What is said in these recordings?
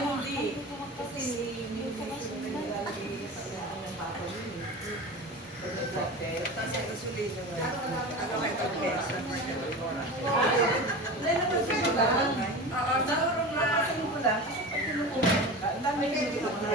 hindi. Kasi hindi ko naglalagay sa ilalim ng bata yun eh. Tapos ang gasolina nga. Ano kayo pag-pesa? Hindi naman siya lang. Oo, naurong na. Kasi mo lang. Ang dami hindi ko na.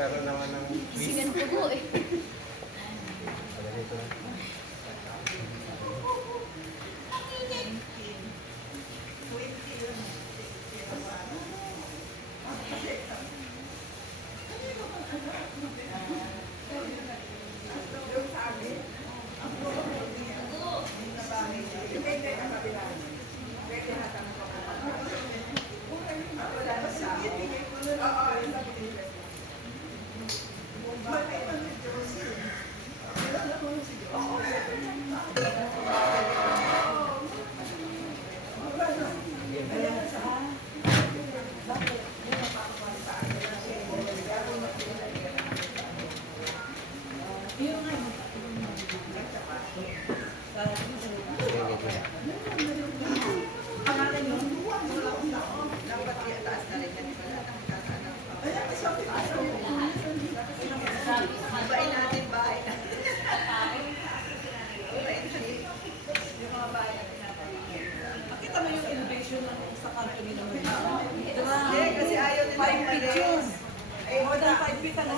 magkaroon naman ng Sigan ko po eh. dito na. Dapat itaas na rin yan. Babain natin, bahay natin. Babain natin. Yung mga bahay natin napaligid. Makita mo yung innovation ng sa company naman. Eh, kasi ayaw nila 5 feet yun. More than 5 feet ano?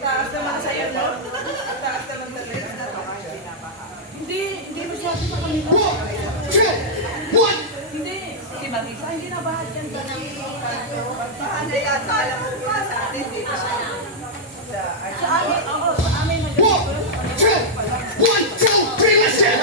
Taas naman sa'yo, no? Taas naman sa nila. Hindi masyado sa kanila. Hindi. Sige, Marisa, hindi na bahad yan. Paano yan? Alam mo ba sa atin, di ba? Sa amin, oo, sa amin nag-ano. 1, 2, 3, listen!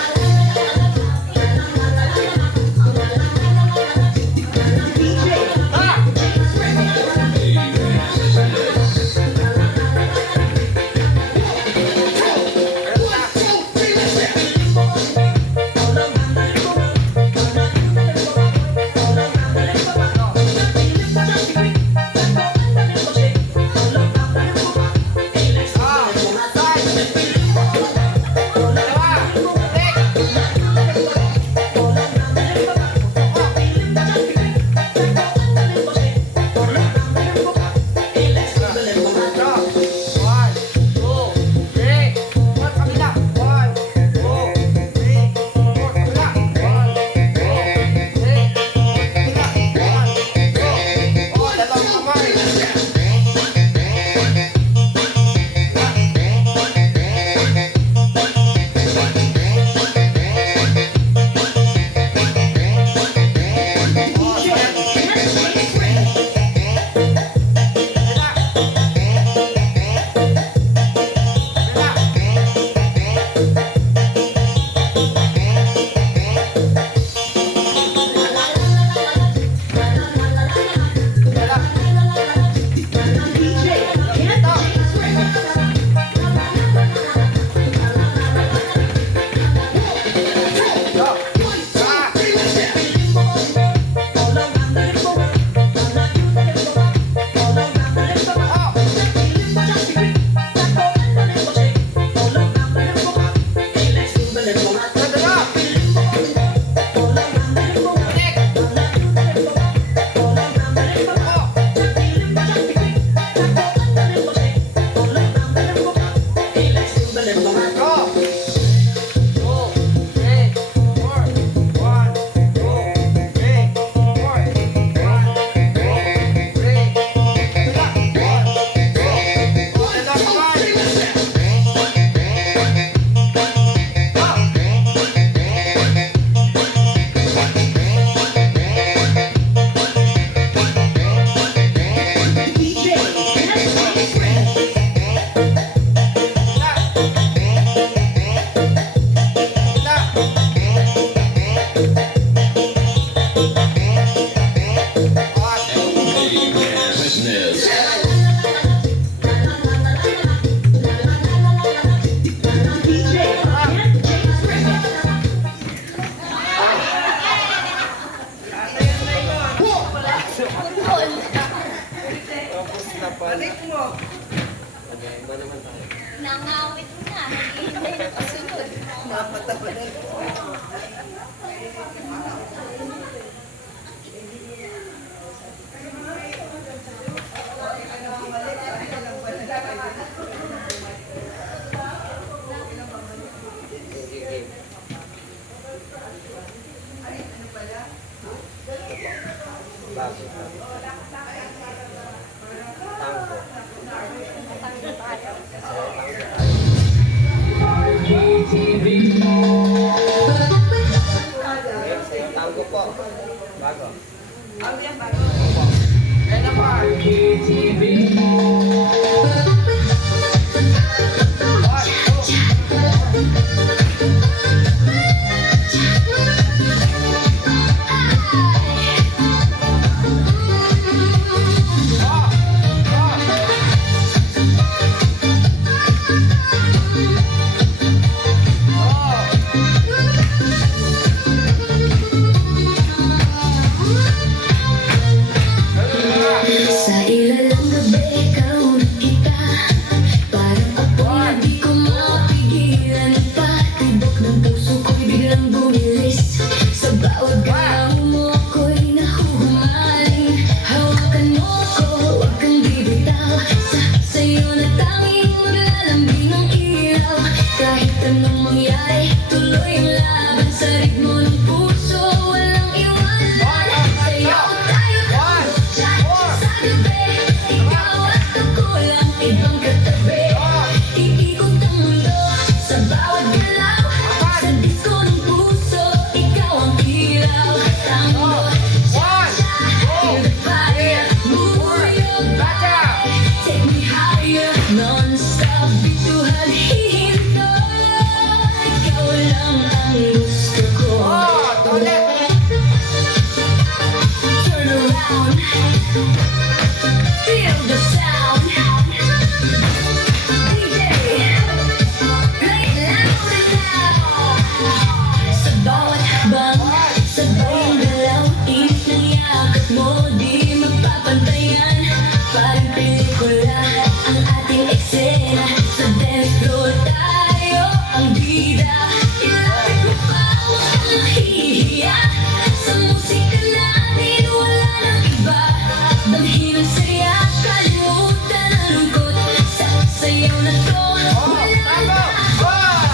Balik mo. Mag-iba naman tayo. Nangawit mo na. Naghihintay na kasunod. Mapataba na. Bago. Tango. bituhan hihinto. Ikaw lang ang gusto ko. Turn around, feel the sound. DJ, play it loud and loud. Sa bawat habang, sabay ang galaw. Init ng yakap mo, di mapapantayan. Parang pelikula ang ating eksena. Sa dance floor tayo ang bida. Ilapit mo pa, huwag kang mahihiya. Sa musika natin wala nang iba. Damhin ang saya, kalimutan ang lungkot. Sa sayaw na to, wala na.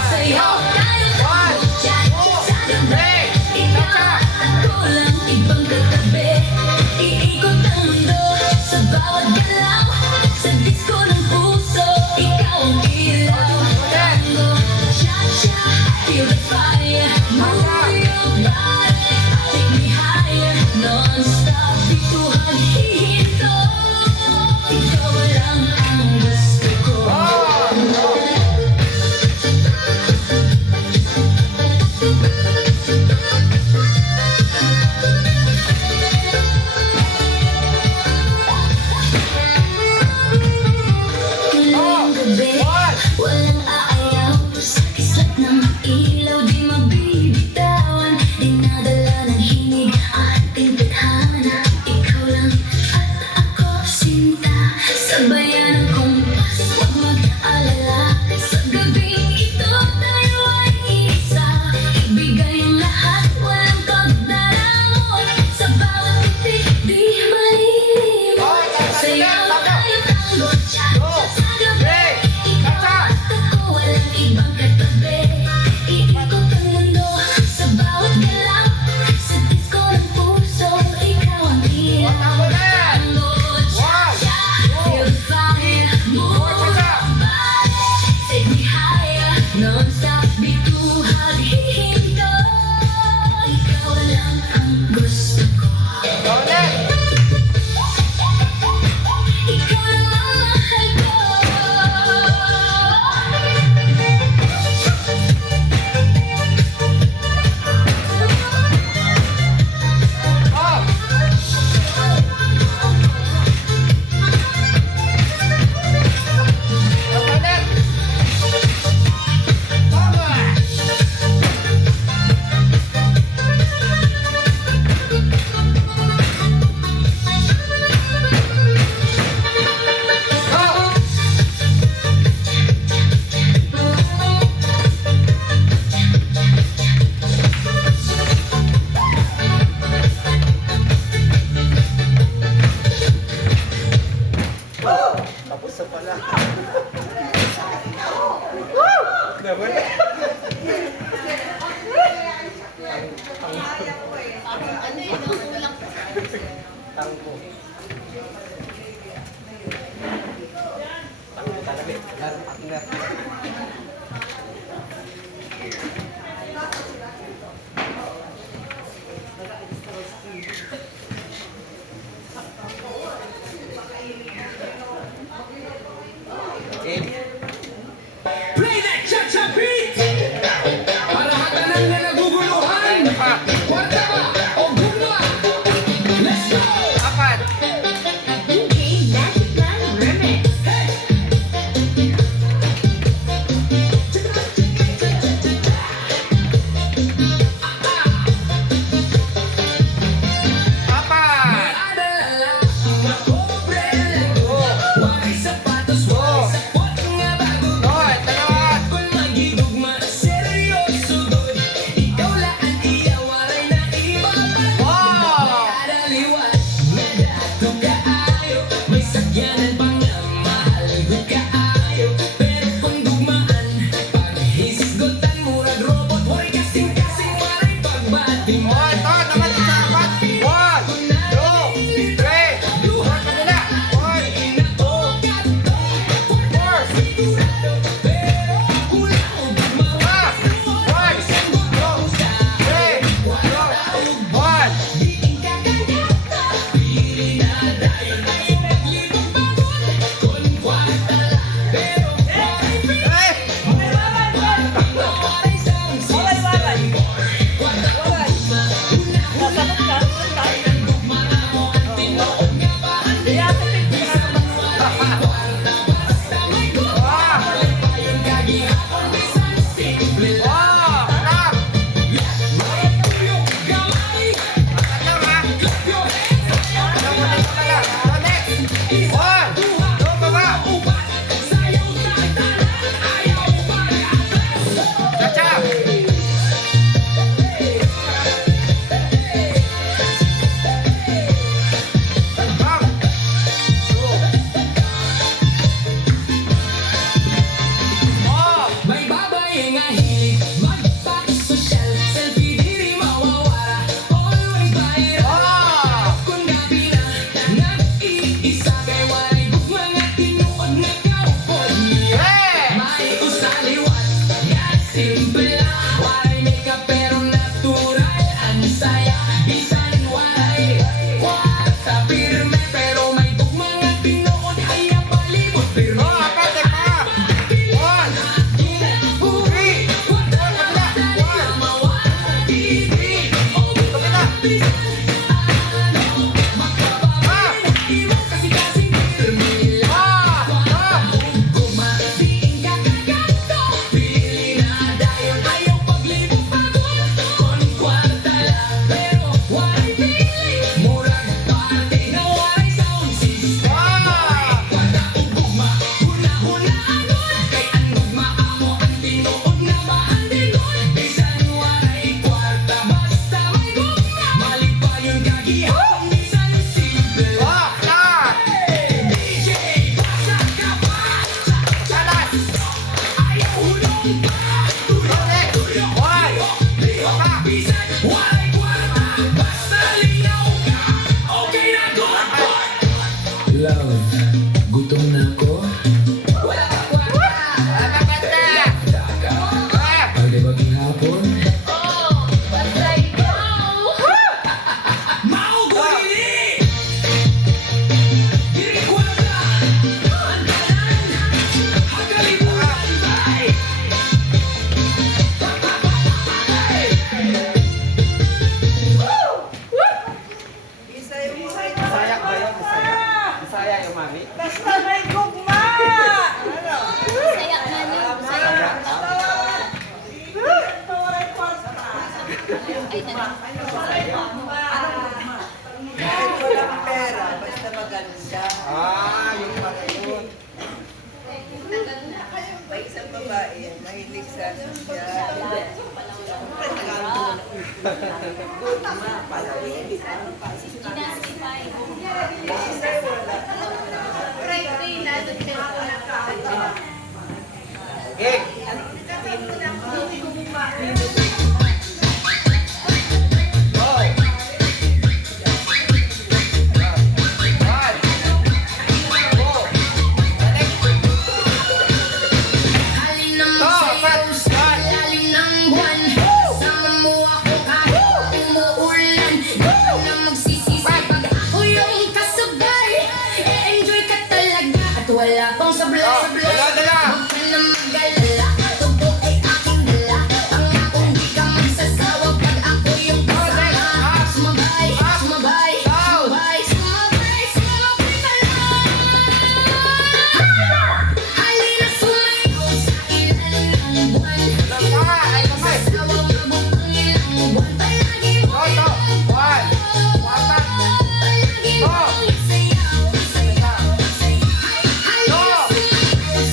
Sayaw tayo takbo, cha-cha sa gabi. Ikaw at ako lang, ibang katabi. Iikot ang mundo sa bawat galaw. Sa disco ng puso, ikaw ang ilaw. Tango, cha-cha, feel the fire. Move your body, take me higher. Non-stop, bituhan hihinto. Ikaw lang ang gusto ko. Tuloy ang gabi, walang aayaw. Sa kislat ng ilaw, di mabibitawan. Dinadala ng himig ang ating tadhana. Ikaw lang at ako, sinta. Sabayan ng kompas, huwag mag-alala. Sa gabing ito, tayo ay isa. Ibigay ang lahat, walang pagdaramot. Sa bawat titik, di malilimot. Sayaw tayo, tango, cha-cha sa gabi. Ikaw at ako, walang ibang katabi. Iikot ang mundo sa bawat galaw. Sa disco ng puso, ikaw ang ilaw. Tango, cha-cha, May babae nga hilig magpakisosyal. Selfie diri mawawala, always viral. Kung gabi na nag-iisa kay walay gugma nga tinuod nga kaupod niya. May usaliwat nga simple lang, walay makeup pero natural. Ang saya, bisan walay kwarta pirme, pero may gugma nga tinuod ay palibot pirme. Love, gutom na ako. Pwede ba hapon? Isa yung mga ito. Bisaya ba yun? Bisaya yung mami? Basta may gugma! Ano? Masaya na niyo. Masaya. Tawaray kwarta. Ay, tanong. Kahit walang pera, basta maganda. Yung pala yun. May isang babae, mahilig sa sosyal. Gugma pala yun. Ginastify. Isa wala. Gig! Alin naman sa'yo sa ilalim ng buwan. Sama mo ako kahit umuulan. Di ka na magsisisi pag ako yung kasabay. E-enjoy ka talaga at wala pang sablay-sablay. Dala! Huwag ka na mag-alala, tubo ay aking dala. Pangakong di ka magsasawa pag ako yung kasama. Sumabay, sumabay, sumabay, sumabay, sumabay ka lang. Halina sumayaw sa ilalim ng buwan. Sasawa mabutang ilang buwan. Palagi mo palagi mo isayaw, isayaw, isayaw. Halina sumayaw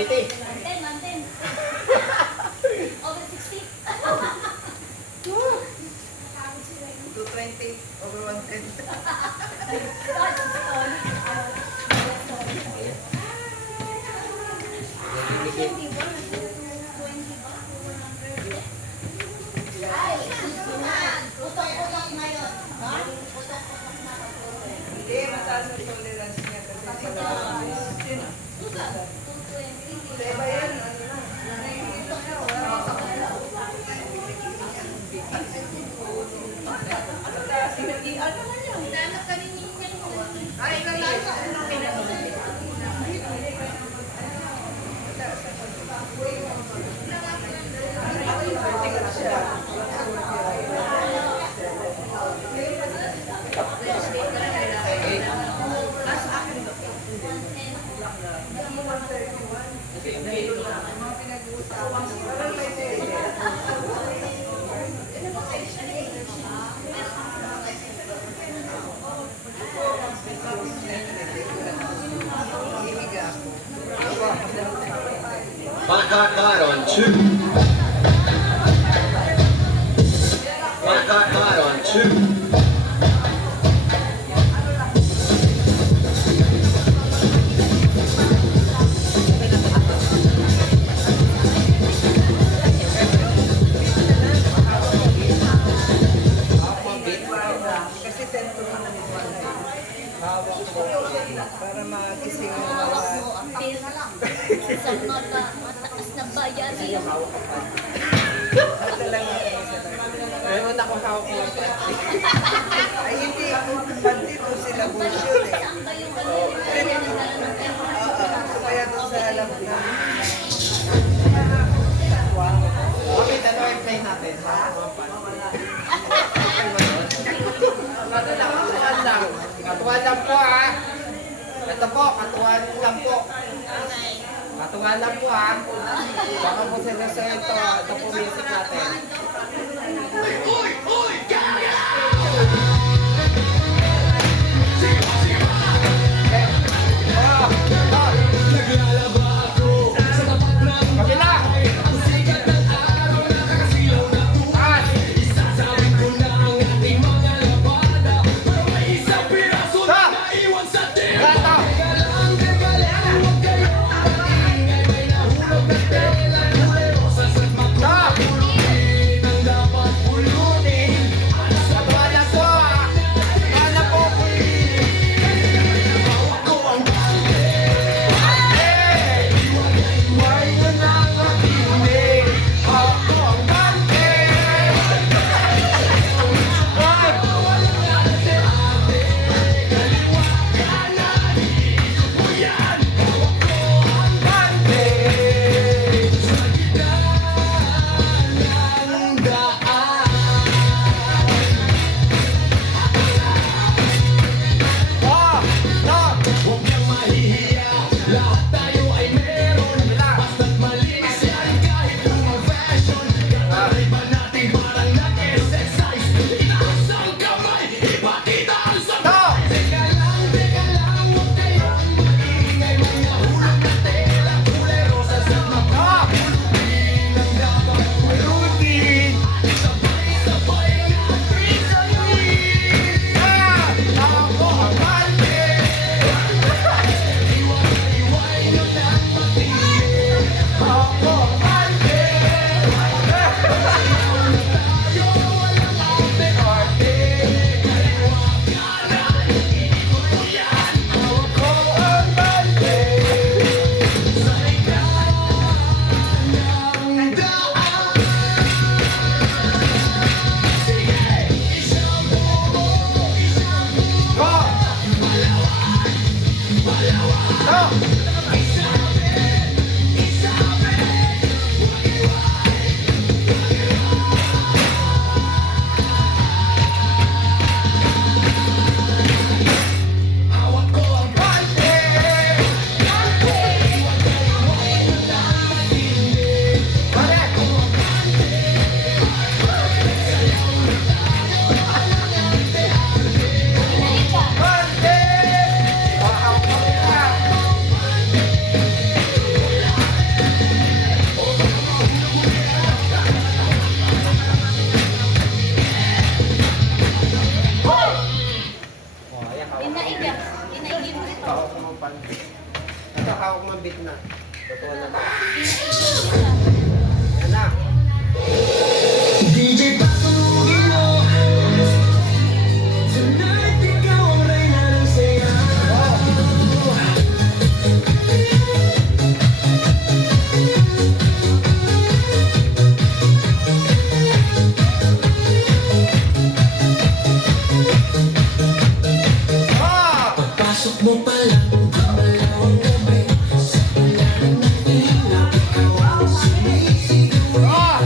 Manten, manten. Over 60. 220 over 110. Start, solid. Hindi, mataas ang tolerance niya kasi sa labas. Sa iba yan, ano na. Nakikita niya, wala makakala. Mataas yung nag-ian naman yan. Ay, kalasa ko lang pinag-ian. Hot on two. Hot on two. Kasi tento na hawak ko para magising ang mga Sa mataas na bayari. madala nga kami sa tayo. Meron ako hawak mo. Ay hindi, pati to sila bullshit eh. Saan ba yung ano? Oo, kaya to sa alam na. Okay, dalawa i-play natin. Katuan lang. Katuan lang po ha. Ito po, katuan lang po. Katuan lang po ha. Baka po sila sa ito po music natin. Naglalaba ako sa tapat ng Kabila! sikat ng araw na kakasilaw na tuwan. Isasawin ko na ang ating mga labada, pero may isang piraso na naiwan sa tela. Gato! Teka lang, huwag kayong maingay. May nahulog na tela, numerosas at mapapulutin ang dapat pulutin. Katuan lang po ha. Katuan lang po. Hawak ko ang iwalay mo na ang matindi. Hawak ko ang bante. Ang daan. Huwag kang mahihiya, lahat tayo ay meron. Basta't malinis yan kahit lumang fashion. Gagawin ba natin parang nag-exercise? Itaas ang kamay, ipakita ang sabay. Teka lang, huwag kayong maingay. May nahulog na tela, kulay rosas at mapapulutin ang dapat pulutin. Sabay-sabay natin sayuin. Hawak ko ang bante. Iwalay nyo ng matingin. Hawak ko ang bante. Tayo walang arte-arte. Kaliwa kanan, ito yan. Hawak ko ang bante. Sa ikan ng daan. Sige, isang buo, isang buo. Go! Go! Hawak ko ang Bante. Correct. Hinahin ka. Bante. Hawak ko ang bante. Hawak mo pan. Ito, hawak mo bit na. Totoo na ba? Yan na. DJ patugin mo. Tonight ikaw ang reyna ng saya. Oh! Pagpasok mo pa lang, gumalaw ang gabi. Sa ilalim ng ilaw, ikaw ang sumisigaw. Oh!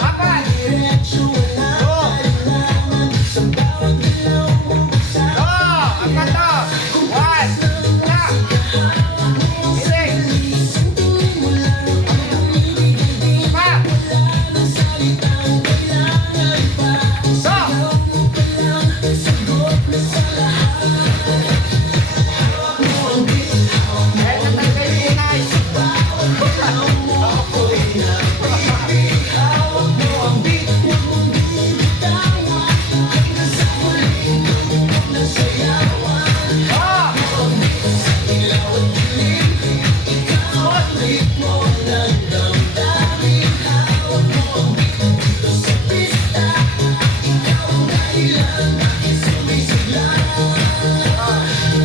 Apat! Diretso wala Oh! kailangan. Sa bawat galaw mo basta. Oh! Apat to! One! Na! Ising! Tingin mo lang ang ibig. Pa! Wala nang salitang kailangan pa. So! Ikaw mo pa lang, sagot na sa lahat. Hawak mo ang beat, hawak mo Eh, natanggal yung ingay! mo ako'y napipili. Hawak mo ang beat, huwag mong bibitawan. Hanggang sa huling tugtog ng sayawan. Oh! Sa ilaw at dilim, ikaw ang ritmo ng damdamin. Hawak mo ang beat dito sa pista. Ikaw ang dahilan bakit sumisigla.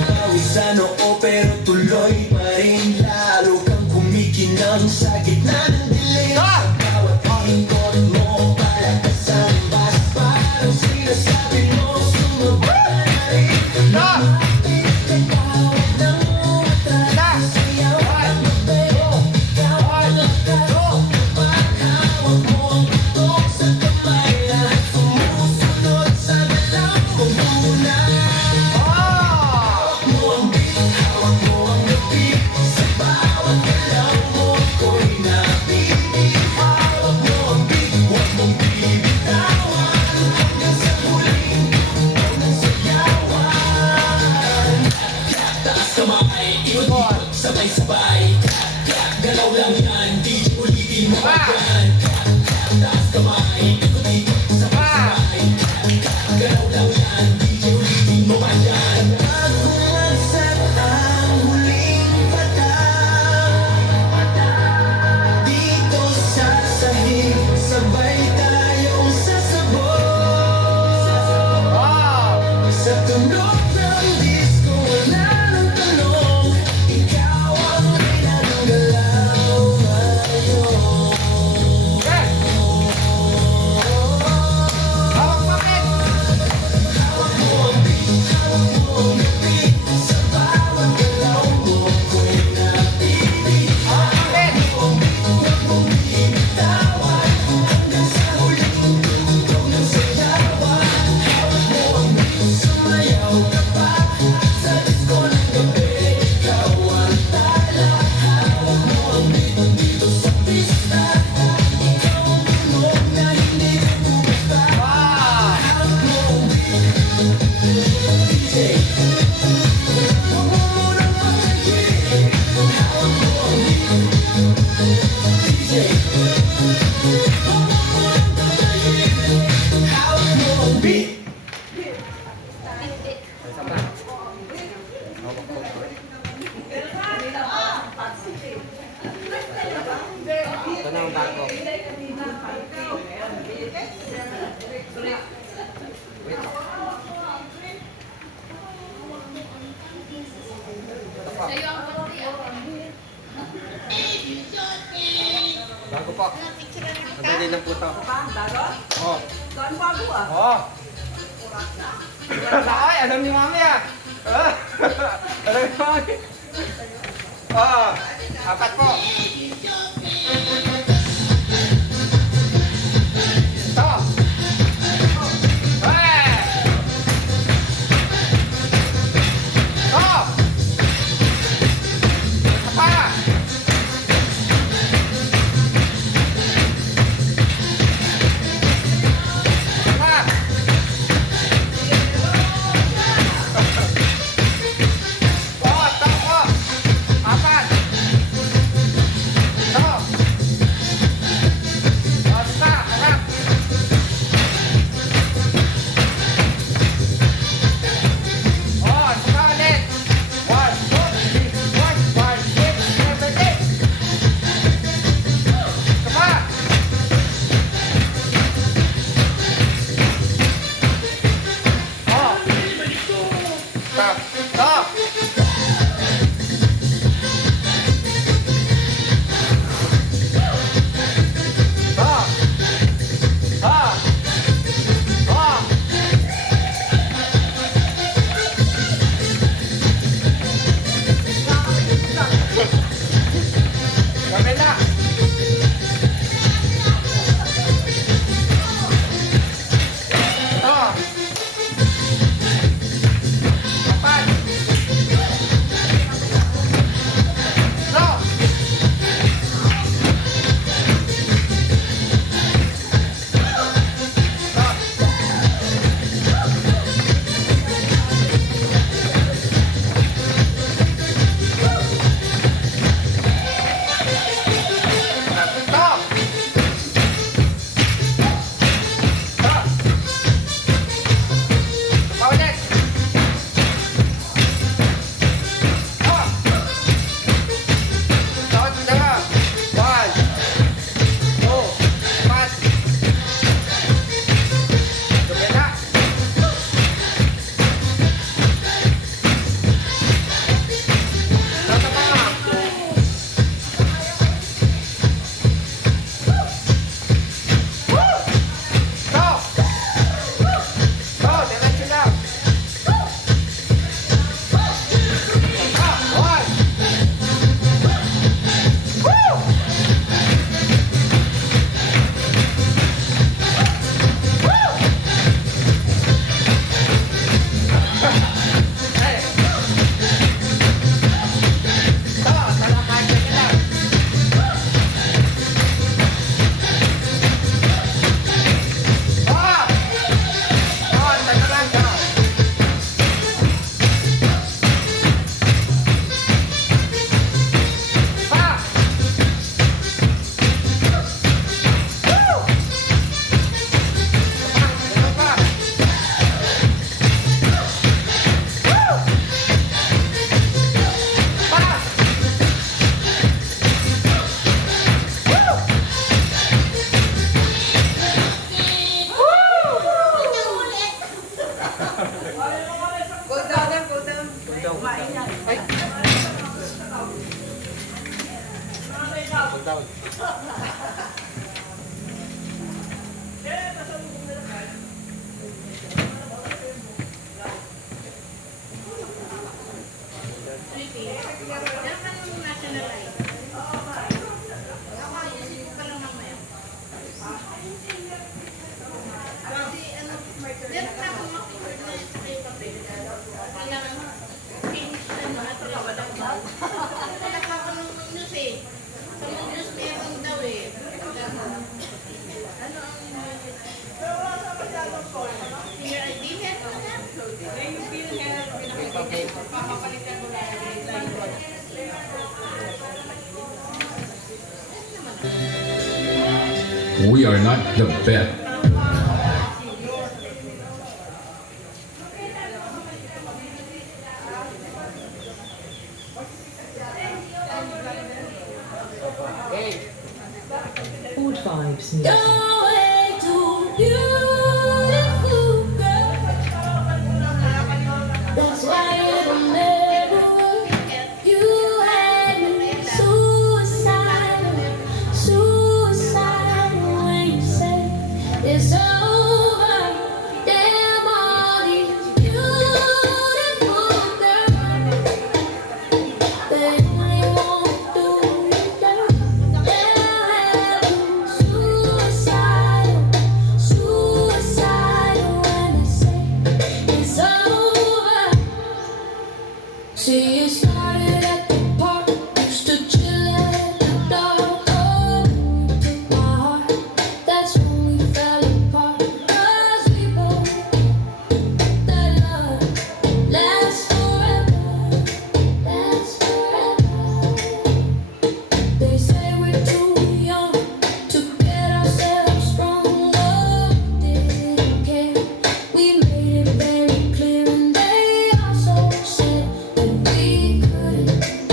Pawis sa noo pero tuloy pa rin. Lalo kang kumikinang sa gitna ng dilim. Ah! Sa bawat ikot mo palakas ang bas. Parang sinasabi mo sumabot ka na rin. Na! Nagtawag ng mata. Na! Sayaw One! ang gabi. Ikaw ang lakas. Kapag hawak mo ang putok sa kamay. Lahat sumusunod sa galaw mo muna. Oh! Mo ang beat, hawak mo ang gabi. Sa bawat galaw mo ako'y napipili. Hawak mo ang beat, huwag mong bibitawan. Hanggang sa huling tugtog ng sayawan. Taas kamay, ikot-ikot, sabay-sabay. Galaw lang yan, di ulitin mo Pa! agad. Taas kamay, ikot-ikot, sabay-sabay. Galaw lang yan, di ulitin mo agad. Pag bumagsak ang huling patang, dito sa sahig, sabay tayong sasabog. Oh! Sa tunog ng disco, wala nang tanong. Ikaw ang reyna ng galaw ngayon. Okay! Hawak mo bit! Hawak mo ang beat, hawak mo ang gabi. Sa bawat galaw mo ako'y napipili. Hawak mo bit! Huwag mong bibitawan. Hanggang sa huling tugtog ng sayawan. Hawak mo ang beat, sumayaw ka pa. Sa disco ng gabi, ikaw ang tala. Hawak mo ang beat dito sa pista. Ikaw ang tunog na hindi ka bumaba. Ah! Hawak mo ang beat, DJ. Huwag mo munang patayin. Hawak mo ang beat, DJ. Huwag mo munang patayin. Hawak mo ang beat. Isa pa. Hawak ko pa. Ito na ang bago. Wait. Ito pa. Sa'yo ang pati ah. Bago po. Madali lang po ito. Pa, bago? Oh. Saan bago ah? Oh. Ay, alam ni Mami ah. Ah. Alam ni Mami. Oh. Apat po. Ito. Hey. Ito. Isa pa. Isa pa. Oh, ito po. Apat. Ito. Hold down. Meron ka nung national ID. Ako, isip ko pa lang mamaya. Kasi ano, meron na akong makikita na sa kayo papel. Kailangan finish na no at wala pa ako nung news eh. Sa news meron daw eh. Ano ang your ID meron na? We are not the best. Okay. Food Vibes Music. You're way too beautiful, girl. That's why it'll never work. You had me suicidal, suicidal when you said it's over. Damn all these beautiful girls, they only want to do you dirt. Suicidal, suicidal when they say it's over. See, it started at the park, used to chill at the dark. Oh, you took my heart, that's when we fell apart. 'Cause we both that love lasts forever, lasts forever. They say we're too young to get ourselves strong. Oh, didn't care. We made it very clear, and they also said that we couldn't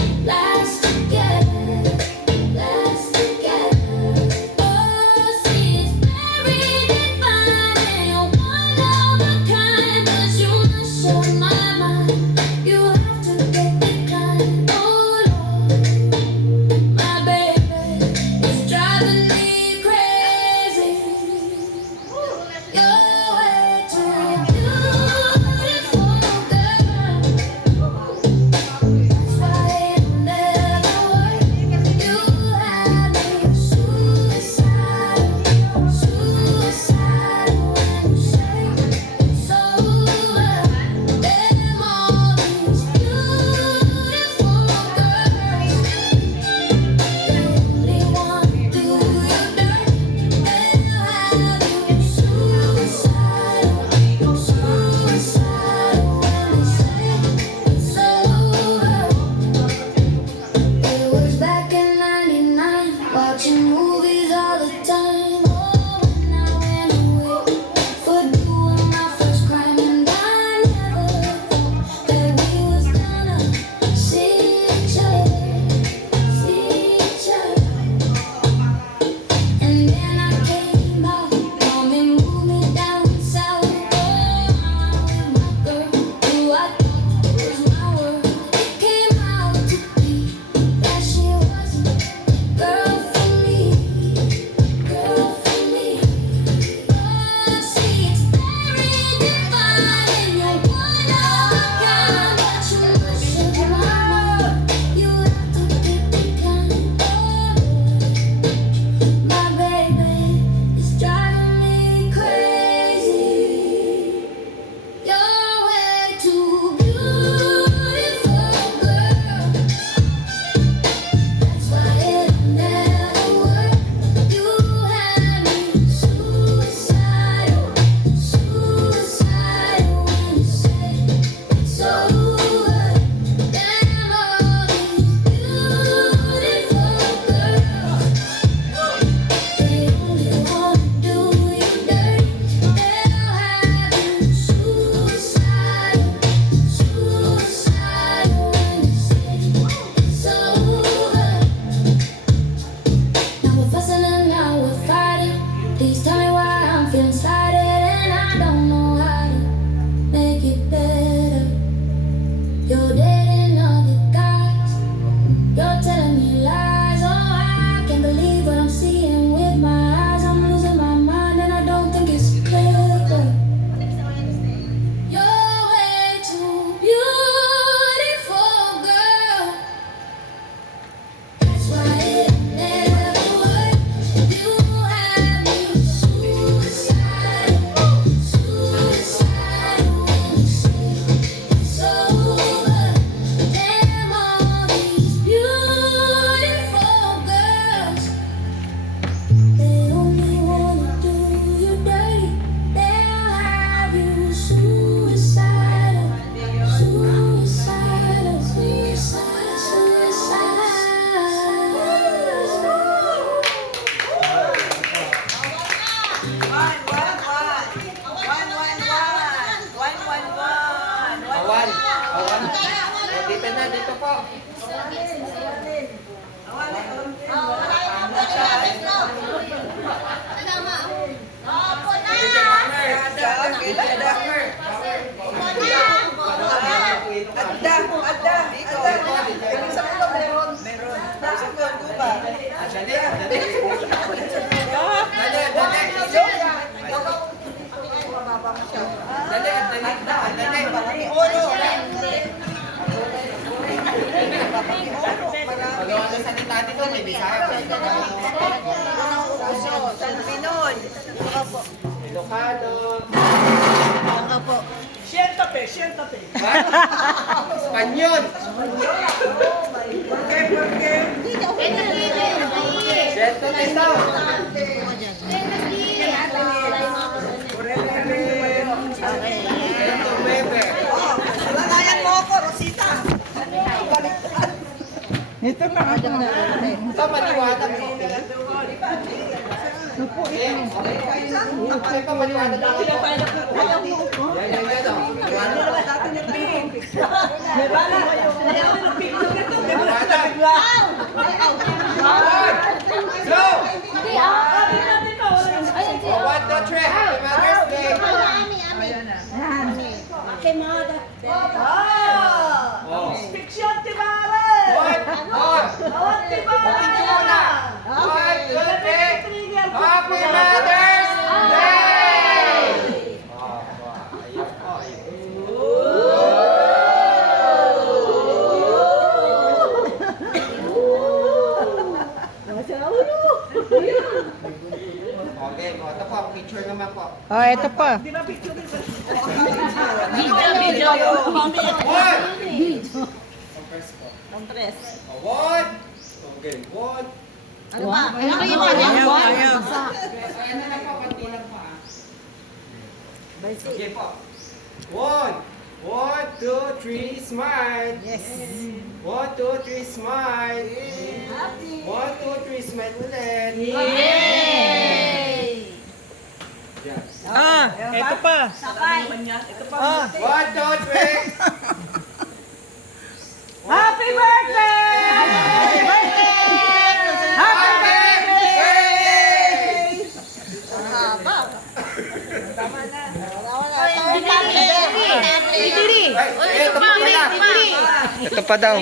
po. Ano salita dito? May Bisaya. Ilocano. Siéntate. Espanyol. Siéntate daw. Siento, bebe. Ito maliwanag po. Okay pa maliwanag ako. Yan. Go! 1, 2, 3. Happy Mother's Day. Oh. Fiction, Timare! Picture muna. 1, 2, 3. Happy Mother's Day! Ayun po. Okay, ito po. Picture naman po. Ito pa. One! One! Okay, one. Ano kayo ba? Ayaw. Ayan na lang po, konti lang po ah. Okay po. 1, 2, 3, smile. Yes. 1, 2, 3, smile. 1, 2, 3, smile ulit. Ito pa. 1, 2, 3. Happy birthday! Happy birthday! Happy Ito pa pala. Ito pa daw.